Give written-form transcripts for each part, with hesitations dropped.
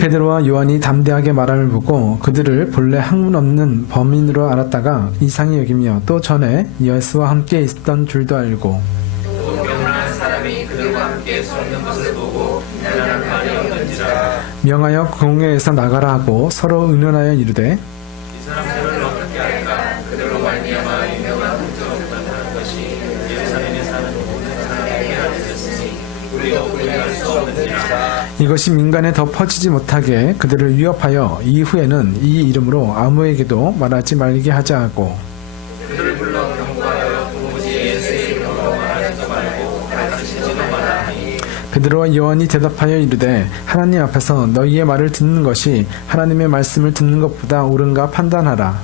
베드로와 요한이 담대하게 말함을 보고 그들을 본래 학문 없는 범인으로 알았다가 이상히 여기며 또 전에 예수와 함께 있었던 줄도 알고 또 명랑한 사람이 그들과 함께 서 있는 것을 보고 비난할 말이 없는지라 명하여 공회에서 나가라 하고 서로 의논하여 이르되 이 사람들을 어떻게 할까 그들로 말미암아 유명한 흔적을 나타난 것이 예루살렘에 사는 모든 사람에게 알려졌으니 우리가 부인할 수 없는지라. 이것이 민간에 더 퍼지지 못하게 그들을 위협하여 이후에는 이 이름으로 아무에게도 말하지 말게 하자 하고 그들을 불러 경고하여 도무지 예수의 이름으로 말하지도 말고 가르치지도 마라 하니 베드로와 요한이 대답하여 이르되 하나님 앞에서 너희의 말을 듣는 것이 하나님의 말씀을 듣는 것보다 옳은가 판단하라.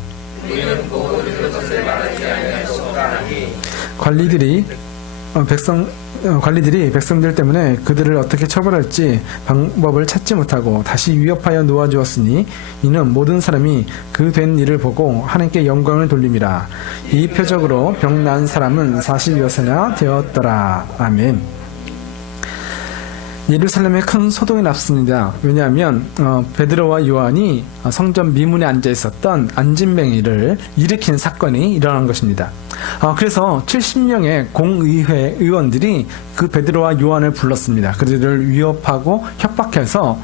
우리는 곧 들은 것을 말하지 아니할 수 없다 하니 관리들이 백성들 때문에 그들을 어떻게 처벌할지 방법을 찾지 못하고 다시 위협하여 놓아주었으니 이는 모든 사람이 그 된 일을 보고 하나님께 영광을 돌림이라. 이 표적으로 병 나은 사람은 40여세나 되었더라. 아멘. 예루살렘에 큰 소동이 났습니다. 왜냐하면 베드로와 요한이 성전 미문에 앉아 있었던 안진뱅이를 일으킨 사건이 일어난 것입니다. 그래서 70명의 공의회 의원들이 그 베드로와 요한을 불렀습니다. 그들을 위협하고 협박해서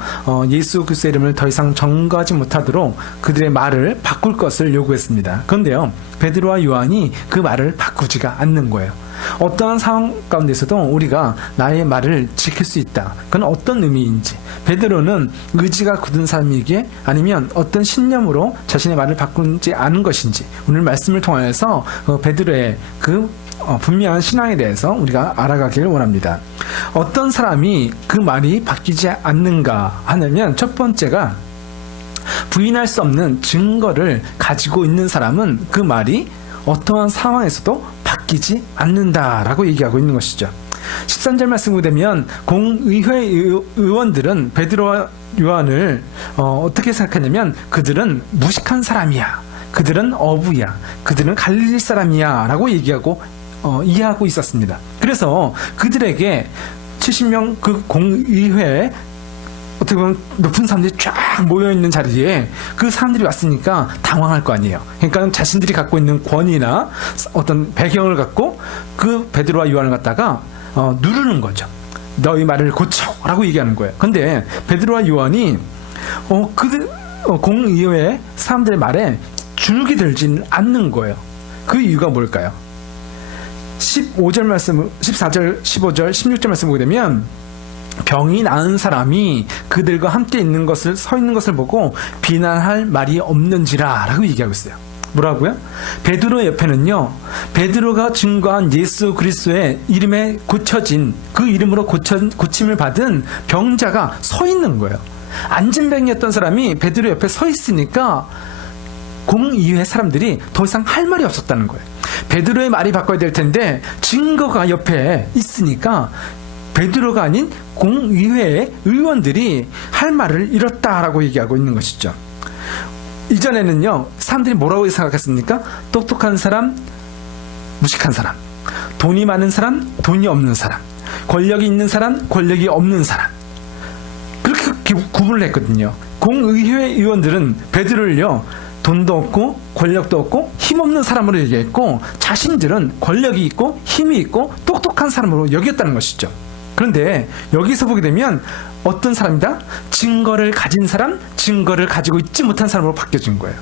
예수 그리스도의 이름을 더 이상 전거하지 못하도록 그들의 말을 바꿀 것을 요구했습니다. 그런데요, 베드로와 요한이 그 말을 바꾸지가 않는 거예요. 어떠한 상황 가운데서도 우리가 나의 말을 지킬 수 있다. 그건 어떤 의미인지, 베드로는 의지가 굳은 사람이기에 아니면 어떤 신념으로 자신의 말을 바꾸지 않은 것인지 오늘 말씀을 통하여서 베드로의 그 분명한 신앙에 대해서 우리가 알아가기를 원합니다. 어떤 사람이 그 말이 바뀌지 않는가 하면 첫 번째가 부인할 수 없는 증거를 가지고 있는 사람은 그 말이 어떠한 상황에서도 바뀌지 않는다라고 얘기하고 있는 것이죠. 13절 말씀 보면 공의회 의원들은 베드로와 요한을 어떻게 생각했냐면 그들은 무식한 사람이야, 그들은 어부야, 그들은 갈릴리 사람이야 라고 얘기하고 이해하고 있었습니다. 그래서 그들에게 70명 그 공의회에 어떻게 보면 높은 사람들이 쫙 모여있는 자리에 그 사람들이 왔으니까 당황할 거 아니에요. 그러니까 자신들이 갖고 있는 권위나 어떤 배경을 갖고 그 베드로와 요한을 갖다가 누르는 거죠. 너희 말을 고쳐 라고 얘기하는 거예요. 근데 베드로와 요한이 그들 공의회 사람들의 말에 주눅이 들지는 않는 거예요. 그 이유가 뭘까요? 15절 말씀, 14절, 15절, 16절 말씀 보게 되면 병이 나은 사람이 그들과 함께 있는 것을 서 있는 것을 보고 비난할 말이 없는지라 라고 얘기하고 있어요. 뭐라고요? 베드로 옆에는요, 베드로가 증거한 예수 그리스도의 이름에 고쳐진 그 이름으로 고침을 받은 병자가 서 있는 거예요. 안진뱅이였던 사람이 베드로 옆에 서 있으니까 공의회 사람들이 더 이상 할 말이 없었다는 거예요. 베드로의 말이 바꿔야 될 텐데 증거가 옆에 있으니까 베드로가 아닌 공의회의 의원들이 할 말을 잃었다라고 얘기하고 있는 것이죠. 이전에는요, 사람들이 뭐라고 생각했습니까? 똑똑한 사람, 무식한 사람, 돈이 많은 사람, 돈이 없는 사람, 권력이 있는 사람, 권력이 없는 사람, 그렇게 구분을 했거든요. 공의회 의원들은 베드로를요, 돈도 없고 권력도 없고 힘없는 사람으로 얘기했고 자신들은 권력이 있고 힘이 있고 똑똑한 사람으로 여겼다는 것이죠. 그런데 여기서 보게 되면 어떤 사람이다? 증거를 가진 사람, 증거를 가지고 있지 못한 사람으로 바뀌어진 거예요.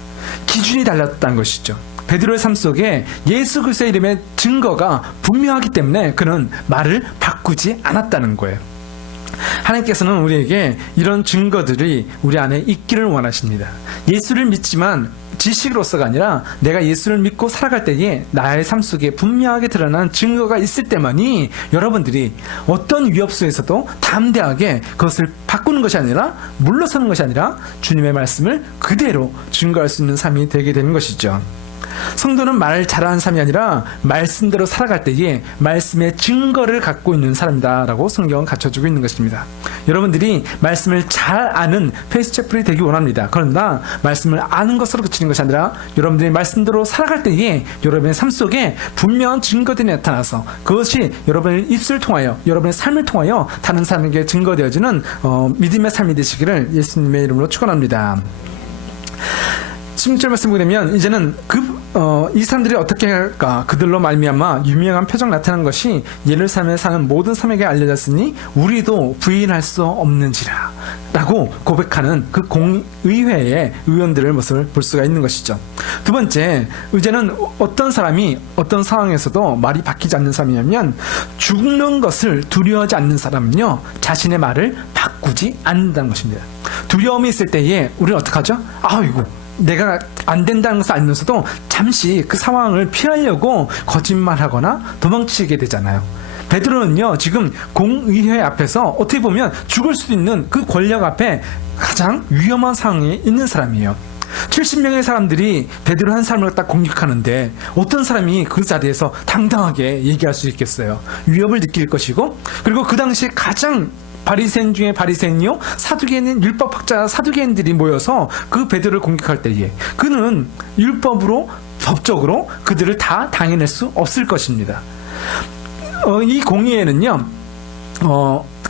기준이 달랐다는 것이죠. 베드로의 삶 속에 예수 그리스도의 이름의 증거가 분명하기 때문에 그는 말을 바꾸지 않았다는 거예요. 하나님께서는 우리에게 이런 증거들이 우리 안에 있기를 원하십니다. 예수를 믿지만 지식으로서가 아니라 내가 예수를 믿고 살아갈 때에 나의 삶 속에 분명하게 드러난 증거가 있을 때만이 여러분들이 어떤 위협 속에서도 담대하게 그것을 바꾸는 것이 아니라 물러서는 것이 아니라 주님의 말씀을 그대로 증거할 수 있는 삶이 되게 되는 것이죠. 성도는 말 잘하는 사람이 아니라 말씀대로 살아갈 때에 말씀의 증거를 갖고 있는 사람이다라고 성경은 갖춰주고 있는 것입니다. 여러분들이 말씀을 잘 아는 페이스체플이 되기 원합니다. 그러나 말씀을 아는 것으로 그치는 것이 아니라 여러분들이 말씀대로 살아갈 때에 여러분의 삶 속에 분명한 증거들이 나타나서 그것이 여러분의 입술을 통하여 여러분의 삶을 통하여 다른 사람에게 증거되어지는 믿음의 삶이 되시기를 예수님의 이름으로 축원합니다. 16절 말씀 보게 되면 이제는 이 사람들이 어떻게 할까? 그들로 말미암아 유명한 표적 나타난 것이 예루살렘에 사는 모든 사람에게 알려졌으니 우리도 부인할 수 없는지라 라고 고백하는 그 공의회의 의원들의 모습을 볼 수가 있는 것이죠. 두 번째, 이제는 어떤 사람이 어떤 상황에서도 말이 바뀌지 않는 사람이냐면 죽는 것을 두려워하지 않는 사람은요 자신의 말을 바꾸지 않는다는 것입니다. 두려움이 있을 때에 우리는 어떻게 하죠? 아이고 내가 안 된다는 것을 알면서도 잠시 그 상황을 피하려고 거짓말하거나 도망치게 되잖아요. 베드로는요 지금 공의회 앞에서 어떻게 보면 죽을 수도 있는 그 권력 앞에 가장 위험한 상황에 있는 사람이에요. 70명의 사람들이 베드로 한 사람을 딱 공격하는데 어떤 사람이 그 자리에서 당당하게 얘기할 수 있겠어요? 위협을 느낄 것이고, 그리고 그 당시에 가장 바리새인 중에 바리새인이요 사두개인 율법학자 사두개인들이 모여서 그 베드로를 공격할 때에 그는 율법으로 법적으로 그들을 다 당해낼 수 없을 것입니다. 이 공의회는요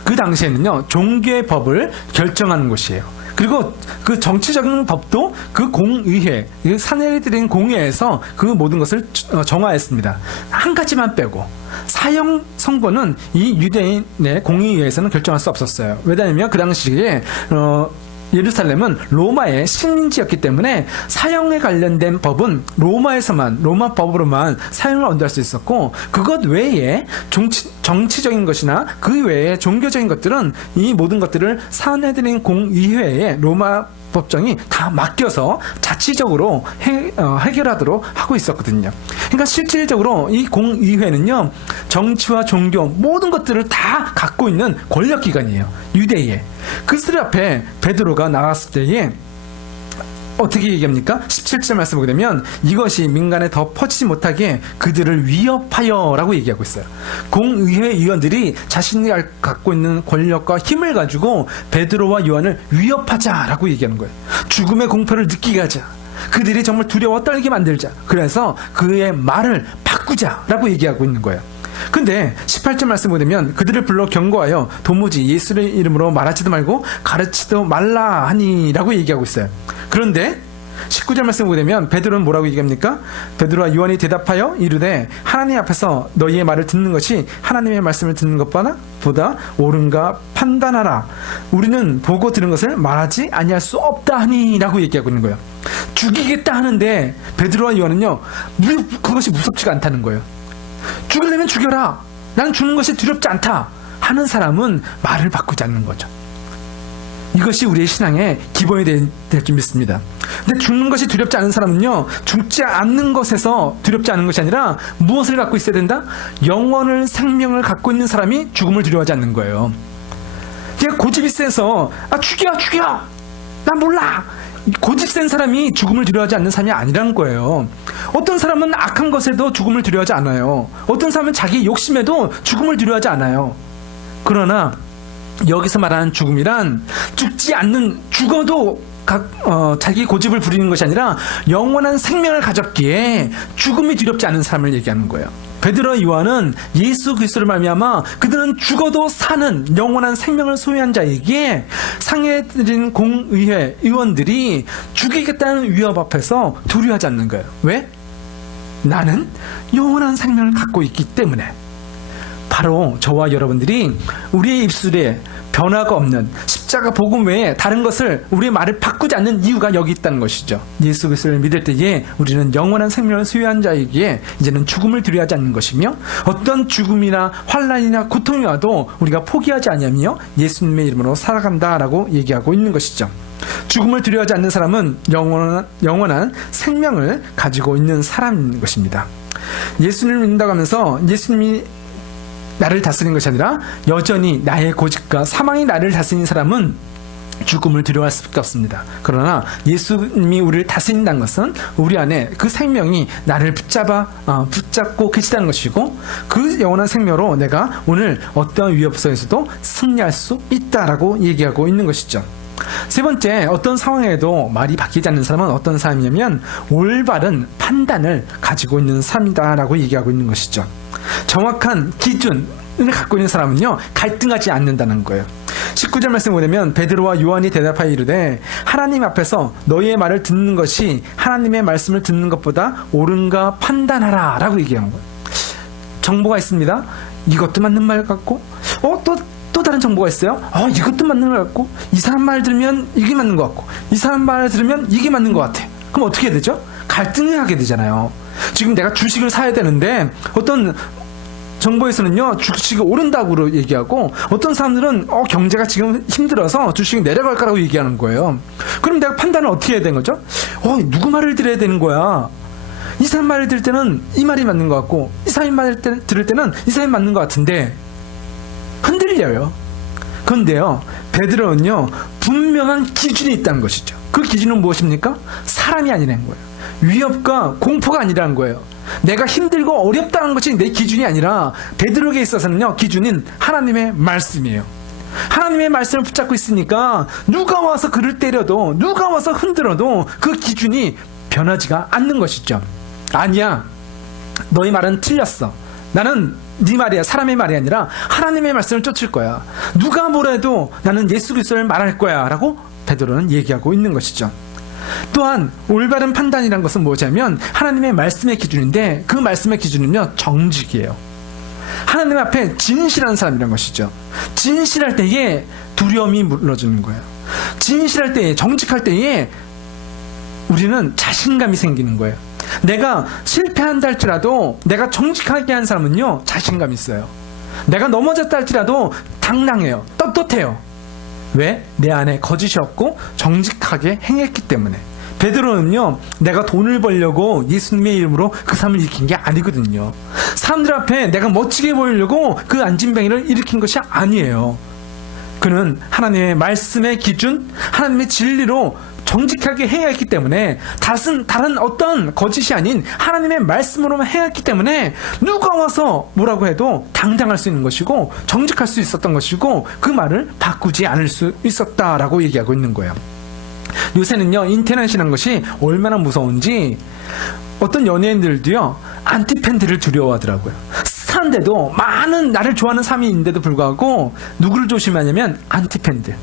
그 당시에는요 종교의 법을 결정하는 곳이에요. 그리고 그 정치적인 법도 그 공의회, 사내들인 공회에서 그 모든 것을 정하였습니다. 한 가지만 빼고 사형 선고는 이 유대인의 공의회에서는 결정할 수 없었어요. 왜냐하면 그 당시에 예루살렘은 로마의 식민지였기 때문에 사형에 관련된 법은 로마 법으로만 사형을 언도할 수 있었고, 그것 외에 정치적인 것이나 그 외에 종교적인 것들은 이 모든 것들을 사내들인 공의회에 로마 법정이 다 맡겨서 자치적으로 해결하도록 하고 있었거든요. 그러니까 실질적으로 이 공의회는요 정치와 종교 모든 것들을 다 갖고 있는 권력기관이에요. 유대의 그들 앞에 베드로가 나갔을 때에 어떻게 얘기합니까? 17절 말씀 보게 되면 이것이 민간에 더 퍼지지 못하게 그들을 위협하여 라고 얘기하고 있어요. 공의회 의원들이 자신이 갖고 있는 권력과 힘을 가지고 베드로와 요한을 위협하자 라고 얘기하는 거예요. 죽음의 공포를 느끼게 하자, 그들이 정말 두려워 떨게 만들자, 그래서 그의 말을 바꾸자 라고 얘기하고 있는 거예요. 근데 18절 말씀 보게 되면 그들을 불러 경고하여 도무지 예수의 이름으로 말하지도 말고 가르치도 말라 하니 라고 얘기하고 있어요. 그런데 19절 말씀 보게 되면 베드로는 뭐라고 얘기합니까? 베드로와 요한이 대답하여 이르되 하나님 앞에서 너희의 말을 듣는 것이 하나님의 말씀을 듣는 것보다 옳은가 판단하라. 우리는 보고 들은 것을 말하지 아니할 수 없다 하니 라고 얘기하고 있는 거예요. 죽이겠다 하는데 베드로와 요한은요 그것이 무섭지가 않다는 거예요. 죽으려면 죽여라, 나는 죽는 것이 두렵지 않다 하는 사람은 말을 바꾸지 않는 거죠. 이것이 우리의 신앙의 기본이 될 줄 믿습니다. 근데 죽는 것이 두렵지 않은 사람은요 죽지 않는 것에서 두렵지 않은 것이 아니라 무엇을 갖고 있어야 된다? 영원한 생명을 갖고 있는 사람이 죽음을 두려워하지 않는 거예요. 그냥 고집이 세서 죽여 나 몰라, 고집 센 사람이 죽음을 두려워하지 않는 사람이 아니라는 거예요. 어떤 사람은 악한 것에도 죽음을 두려워하지 않아요. 어떤 사람은 자기 욕심에도 죽음을 두려워하지 않아요. 그러나 여기서 말하는 죽음이란 죽지 않는, 죽어도 자기 고집을 부리는 것이 아니라 영원한 생명을 가졌기에 죽음이 두렵지 않은 사람을 얘기하는 거예요. 베드로와 요한은 예수 그리스도를 말미암아 그들은 죽어도 사는 영원한 생명을 소유한 자이기에 상해드린 공의회 의원들이 죽이겠다는 위협 앞에서 두려워하지 않는 거예요. 왜? 나는 영원한 생명을 갖고 있기 때문에. 바로 저와 여러분들이 우리의 입술에 변화가 없는 십자가 복음 외에 다른 것을 우리의 말을 바꾸지 않는 이유가 여기 있다는 것이죠. 예수 그리스도를 믿을 때에 우리는 영원한 생명을 소유한 자이기에 이제는 죽음을 두려워하지 않는 것이며, 어떤 죽음이나 환난이나 고통이 와도 우리가 포기하지 아니하며 예수님의 이름으로 살아간다라고 얘기하고 있는 것이죠. 죽음을 두려워하지 않는 사람은 영원한 생명을 가지고 있는 사람인 것입니다. 예수님을 믿는다고 하면서 예수님이 나를 다스리는 것이 아니라 여전히 나의 고집과 사망이 나를 다스리는 사람은 죽음을 두려워할 수밖에 없습니다. 그러나 예수님이 우리를 다스린다는 것은 우리 안에 그 생명이 나를 붙잡고 계시다는 것이고, 그 영원한 생명으로 내가 오늘 어떠한 위협 속에서도 승리할 수 있다라고 얘기하고 있는 것이죠. 세 번째, 어떤 상황에도 말이 바뀌지 않는 사람은 어떤 사람이냐면 올바른 판단을 가지고 있는 사람이다라고 얘기하고 있는 것이죠. 정확한 기준을 갖고 있는 사람은요, 갈등하지 않는다는 거예요. 19절 말씀 보면 베드로와 요한이 대답하여 이르되 하나님 앞에서 너희의 말을 듣는 것이 하나님의 말씀을 듣는 것보다 옳은가 판단하라 라고 얘기한 거예요. 정보가 있습니다. 이것도 맞는 말 같고 또 다른 정보가 있어요. 이것도 맞는 말 같고, 이 사람 말 들으면 이게 맞는 것 같고, 이 사람 말 들으면 이게 맞는 것 같아. 그럼 어떻게 되죠? 갈등을 하게 되잖아요. 지금 내가 주식을 사야 되는데 어떤 정보에서는요, 주식이 오른다고 얘기하고, 어떤 사람들은 경제가 지금 힘들어서 주식이 내려갈 거라고 얘기하는 거예요. 그럼 내가 판단을 어떻게 해야 되는 거죠? 누구 말을 들어야 되는 거야? 이 사람 말을 들을 때는 이 말이 맞는 것 같고, 이 사람 말을 들을 때는 이 사람이 맞는 것 같은데 흔들려요. 그런데요, 베드로는요, 분명한 기준이 있다는 것이죠. 그 기준은 무엇입니까? 사람이 아니라는 거예요. 위협과 공포가 아니라는 거예요. 내가 힘들고 어렵다는 것이 내 기준이 아니라 베드로에게 있어서는요, 기준인 하나님의 말씀이에요. 하나님의 말씀을 붙잡고 있으니까 누가 와서 그를 때려도, 누가 와서 흔들어도 그 기준이 변하지가 않는 것이죠. 아니야, 너희 말은 틀렸어. 나는 네 말이야, 사람의 말이 아니라 하나님의 말씀을 쫓을 거야. 누가 뭐래도 나는 예수 그리스도를 말할 거야 라고 베드로는 얘기하고 있는 것이죠. 또한 올바른 판단이란 것은 무엇이냐면 하나님의 말씀의 기준인데, 그 말씀의 기준은요, 정직이에요. 하나님 앞에 진실한 사람이란 것이죠. 진실할 때에 두려움이 물러주는 거예요. 진실할 때에, 정직할 때에 우리는 자신감이 생기는 거예요. 내가 실패한다 할지라도 내가 정직하게 한 사람은요, 자신감이 있어요. 내가 넘어졌다 할지라도 당당해요. 떳떳해요. 왜? 내 안에 거짓이 없고 정직하게 행했기 때문에. 베드로는요, 내가 돈을 벌려고 예수님의 이름으로 그 사람을 일으킨 게 아니거든요. 사람들 앞에 내가 멋지게 보이려고 그 안진뱅이를 일으킨 것이 아니에요. 그는 하나님의 말씀의 기준, 하나님의 진리로 정직하게 해야 했기 때문에, 다른 어떤 거짓이 아닌 하나님의 말씀으로만 해야 했기 때문에 누가 와서 뭐라고 해도 당당할 수 있는 것이고 정직할 수 있었던 것이고, 그 말을 바꾸지 않을 수 있었다라고 얘기하고 있는 거예요. 요새는요, 인터넷이라는 것이 얼마나 무서운지 어떤 연예인들도요, 안티팬들을 두려워하더라고요. 스타인데도, 많은 나를 좋아하는 사람이 있는데도 불구하고 누구를 조심하냐면 안티팬들.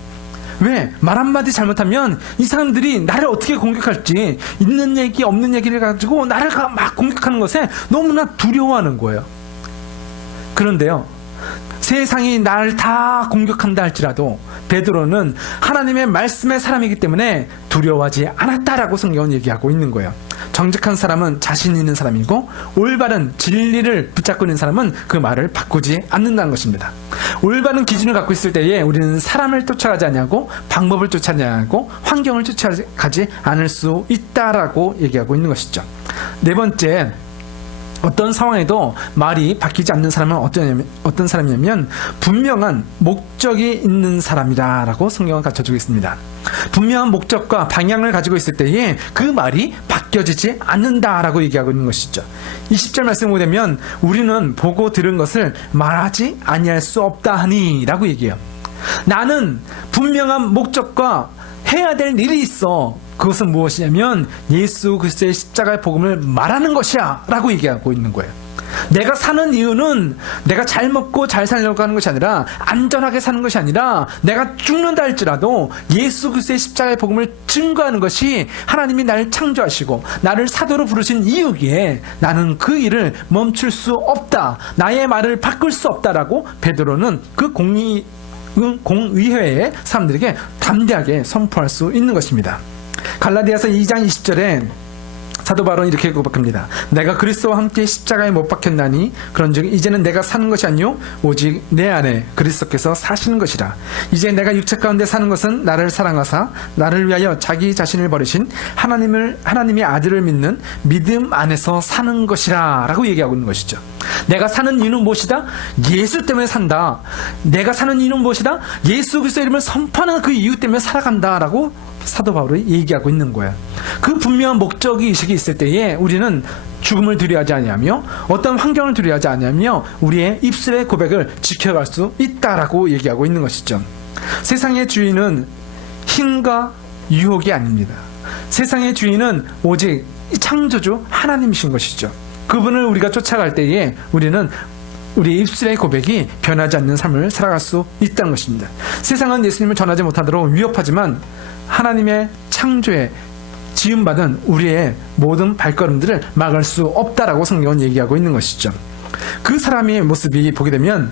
왜? 말 한마디 잘못하면 이 사람들이 나를 어떻게 공격할지, 있는 얘기 없는 얘기를 가지고 나를 막 공격하는 것에 너무나 두려워하는 거예요. 그런데요, 세상이 나를 다 공격한다 할지라도 베드로는 하나님의 말씀의 사람이기 때문에 두려워하지 않았다라고 성경은 얘기하고 있는 거예요. 정직한 사람은 자신 있는 사람이고, 올바른 진리를 붙잡고 있는 사람은 그 말을 바꾸지 않는다는 것입니다. 올바른 기준을 갖고 있을 때에 우리는 사람을 쫓아가지 않냐고, 방법을 쫓아가지 않고, 환경을 쫓아가지 않을 수 있다라고 얘기하고 있는 것이죠. 네 번째, 어떤 상황에도 말이 바뀌지 않는 사람은 어떤 사람이냐면 분명한 목적이 있는 사람이라고 성경은 갖춰주고 있습니다. 분명한 목적과 방향을 가지고 있을 때에 그 말이 바뀌어지지 않는다라고 얘기하고 있는 것이죠. 20절 말씀을 보면 우리는 보고 들은 것을 말하지 아니할 수 없다 하니 라고 얘기해요. 나는 분명한 목적과 해야 될 일이 있어. 그것은 무엇이냐면 예수 그리스도의 십자가의 복음을 말하는 것이야 라고 얘기하고 있는 거예요. 내가 사는 이유는 내가 잘 먹고 잘 살려고 하는 것이 아니라, 안전하게 사는 것이 아니라, 내가 죽는다 할지라도 예수 그리스도의 십자가의 복음을 증거하는 것이 하나님이 나를 창조하시고 나를 사도로 부르신 이유기에 나는 그 일을 멈출 수 없다, 나의 말을 바꿀 수 없다라고 베드로는 그 공의회의 사람들에게 담대하게 선포할 수 있는 것입니다. 갈라디아서 2장 20절에 사도 바울은 이렇게 고백합니다. 내가 그리스도와 함께 십자가에 못 박혔나니 그런즉 이제는 내가 사는 것이 아니요 오직 내 안에 그리스도께서 사시는 것이라. 이제 내가 육체 가운데 사는 것은 나를 사랑하사 나를 위하여 자기 자신을 버리신 하나님의 아들을 믿는 믿음 안에서 사는 것이라 라고 얘기하고 있는 것이죠. 내가 사는 이유는 무엇이다? 예수 때문에 산다. 내가 사는 이유는 무엇이다? 예수 그리스도의 이름을 선포하는 그 이유 때문에 살아간다 라고 사도 바울이 얘기하고 있는 거예요. 그 분명한 목적이 의식이 있을 때에 우리는 죽음을 두려워하지 아니하며 어떤 환경을 두려워하지 아니하며 우리의 입술의 고백을 지켜갈 수 있다라고 얘기하고 있는 것이죠. 세상의 주인은 힘과 유혹이 아닙니다. 세상의 주인은 오직 창조주 하나님이신 것이죠. 그분을 우리가 쫓아갈 때에 우리는 우리 입술의 고백이 변하지 않는 삶을 살아갈 수 있다는 것입니다. 세상은 예수님을 전하지 못하도록 위협하지만 하나님의 창조에 지음받은 우리의 모든 발걸음들을 막을 수 없다라고 성경은 얘기하고 있는 것이죠. 그 사람의 모습이 보게 되면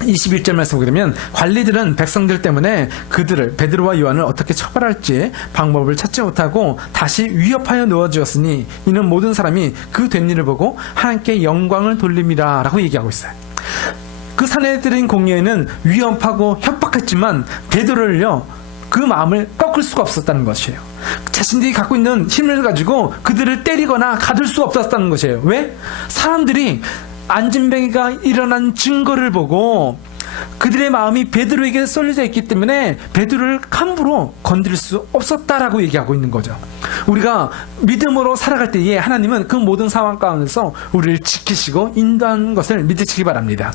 21절 말씀 보게 되면 관리들은 백성들 때문에 그들을 베드로와 요한을 어떻게 처벌할지 방법을 찾지 못하고 다시 위협하여 놓아주었으니 이는 모든 사람이 그 된 일을 보고 하나님께 영광을 돌림이라 라고 얘기하고 있어요. 그 사내들인 공예는 위협하고 협박했지만 베드로를요 그 마음을 꺾을 수가 없었다는 것이에요. 자신들이 갖고 있는 힘을 가지고 그들을 때리거나 가둘 수가 없었다는 것이에요. 왜? 사람들이 안진뱅이가 일어난 증거를 보고 그들의 마음이 베드로에게 쏠려져 있기 때문에 베드로를 함부로 건드릴 수 없었다라고 얘기하고 있는 거죠. 우리가 믿음으로 살아갈 때에 하나님은 그 모든 상황 가운데서 우리를 지키시고 인도하는 것을 믿으시기 바랍니다.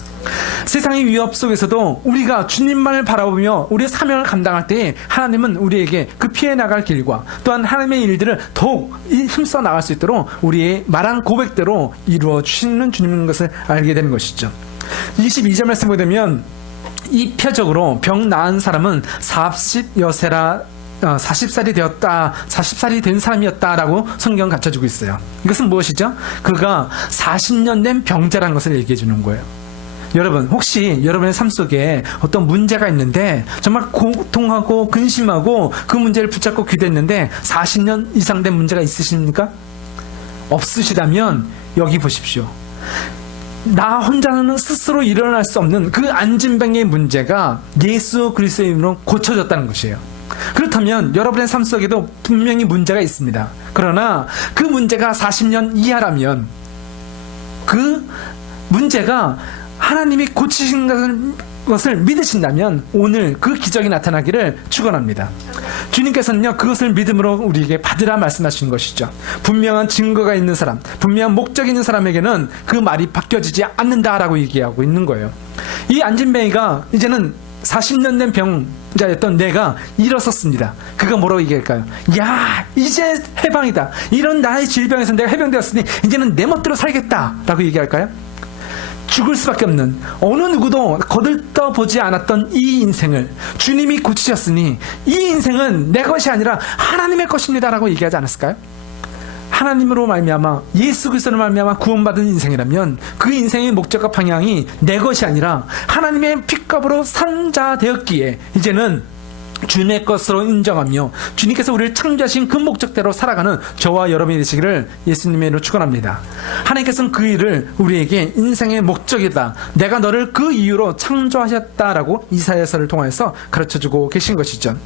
세상의 위협 속에서도 우리가 주님만을 바라보며 우리의 사명을 감당할 때에 하나님은 우리에게 그 피해 나갈 길과 또한 하나님의 일들을 더욱 힘써 나갈 수 있도록 우리의 말한 고백대로 이루어 주시는 주님인 것을 알게 되는 것이죠. 22절 말씀 보게 되면 이 표적으로 병 나은 사람은 40살이 되었다, 40살이 된 사람이었다라고 성경 갖춰주고 있어요. 이것은 무엇이죠? 그가 40년 된 병자라는 것을 얘기해 주는 거예요. 여러분, 혹시 여러분의 삶 속에 어떤 문제가 있는데 정말 고통하고 근심하고 그 문제를 붙잡고 기도했는데 40년 이상 된 문제가 있으십니까? 없으시다면 여기 보십시오. 나 혼자는 스스로 일어날 수 없는 그 안진병의 문제가 예수 그리스도의 이름으로 고쳐졌다는 것이에요. 그렇다면 여러분의 삶 속에도 분명히 문제가 있습니다. 그러나 그 문제가 40년 이하라면 그 문제가 하나님이 고치신 것을 믿으신다면 오늘 그 기적이 나타나기를 축원합니다. 주님께서는요 그것을 믿음으로 우리에게 받으라 말씀하신 것이죠. 분명한 증거가 있는 사람, 분명한 목적이 있는 사람에게는 그 말이 바뀌어지지 않는다라고 얘기하고 있는 거예요. 이 안진뱅이가 이제는 40년 된 병자였던 내가 일어섰습니다. 그가 뭐라고 얘기할까요? 야, 이제 해방이다. 이런 나의 질병에서 내가 해방되었으니 이제는 내 멋대로 살겠다라고 얘기할까요? 죽을 수밖에 없는 어느 누구도 거들떠보지 않았던 이 인생을 주님이 고치셨으니 이 인생은 내 것이 아니라 하나님의 것입니다 라고 얘기하지 않았을까요? 하나님으로 말미암아 예수 그리스도로 말미암아 구원받은 인생이라면 그 인생의 목적과 방향이 내 것이 아니라 하나님의 핏값으로 산 자 되었기에 이제는 주님의 것으로 인정하며 주님께서 우리를 창조하신 그 목적대로 살아가는 저와 여러분이 되시기를 예수님의 이름으로 축원합니다. 하나님께서는 그 일을 우리에게 인생의 목적이다, 내가 너를 그 이유로 창조하셨다라고 이사야서를 통해서 가르쳐주고 계신 것이죠.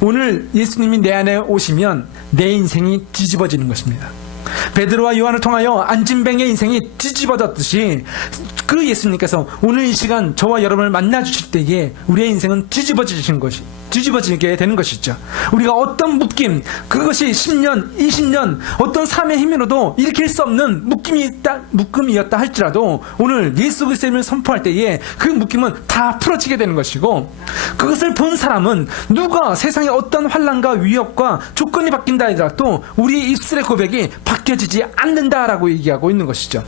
오늘 예수님이 내 안에 오시면 내 인생이 뒤집어지는 것입니다. 베드로와 요한을 통하여 안진뱅의 인생이 뒤집어졌듯이 그 예수님께서 오늘 이 시간 저와 여러분을 만나주실 때에 우리의 인생은 뒤집어지게 되는 것이죠. 우리가 어떤 묶임, 그것이 10년, 20년 어떤 삶의 힘으로도 일으킬 수 없는 묶음이었다 할지라도 오늘 예수 그리스도를 선포할 때에 그 묶임은 다 풀어지게 되는 것이고, 그것을 본 사람은 누가 세상의 어떤 환난과 위협과 조건이 바뀐다 하더라도 우리 입술의 고백이 바뀌어지지 않는다라고 얘기하고 있는 것이죠.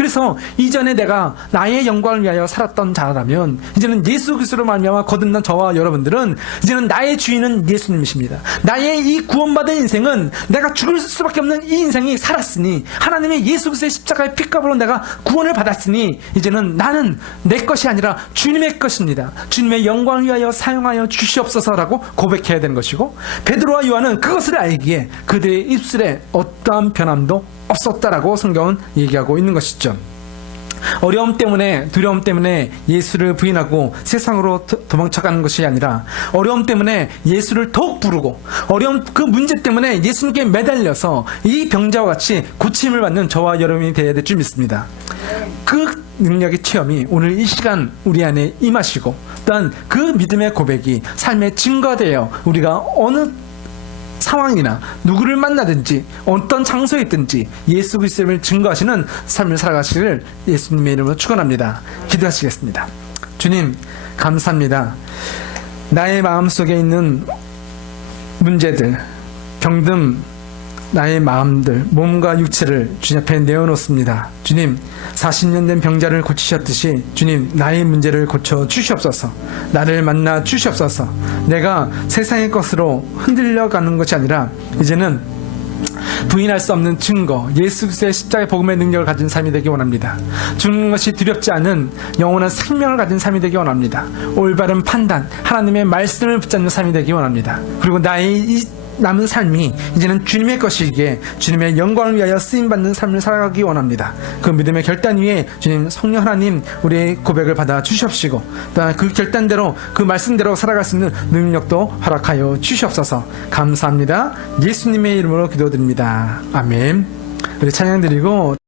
그래서 이전에 내가 나의 영광을 위하여 살았던 자라면 이제는 예수 그리스도로 말미암아 거듭난 저와 여러분들은 이제는 나의 주인은 예수님이십니다. 나의 이 구원받은 인생은 내가 죽을 수밖에 없는 이 인생이 살았으니 하나님의 예수 그리스도의 십자가의 피값으로 내가 구원을 받았으니 이제는 나는 내 것이 아니라 주님의 것입니다. 주님의 영광을 위하여 사용하여 주시옵소서라고 고백해야 되는 것이고, 베드로와 요한은 그것을 알기에 그들의 입술에 어떠한 변함도 없었다라고 성경은 얘기하고 있는 것이죠. 어려움 때문에, 두려움 때문에 예수를 부인하고 세상으로 도망쳐가는 것이 아니라 어려움 때문에 예수를 더욱 부르고 어려움 그 문제 때문에 예수님께 매달려서 이 병자와 같이 고침을 받는 저와 여러분이 되어야 될 줄 믿습니다. 그 능력의 체험이 오늘 이 시간 우리 안에 임하시고, 또한 그 믿음의 고백이 삶의 증거가 되어 우리가 어느 상황이나 누구를 만나든지 어떤 장소에 있든지 예수 그리스도를 증거하시는 삶을 살아가시기를 예수님의 이름으로 축원합니다. 기도하시겠습니다. 주님, 감사합니다. 나의 마음속에 있는 문제들, 병든 나의 마음들, 몸과 육체를 주님 앞에 내어놓습니다. 주님, 40년 된 병자를 고치셨듯이 주님, 나의 문제를 고쳐 주시옵소서. 나를 만나 주시옵소서. 내가 세상의 것으로 흔들려가는 것이 아니라 이제는 부인할 수 없는 증거, 예수 그리스도의 십자가의 복음의 능력을 가진 삶이 되기 원합니다. 죽는 것이 두렵지 않은 영원한 생명을 가진 삶이 되기 원합니다. 올바른 판단, 하나님의 말씀을 붙잡는 삶이 되기 원합니다. 그리고 나의 이 남은 삶이 이제는 주님의 것이기에 주님의 영광을 위하여 쓰임받는 삶을 살아가기 원합니다. 그 믿음의 결단 위에 주님 성령 하나님 우리의 고백을 받아 주시옵시고, 또한 그 결단대로 그 말씀대로 살아갈 수 있는 능력도 허락하여 주시옵소서. 감사합니다. 예수님의 이름으로 기도드립니다. 아멘. 우리 찬양 드리고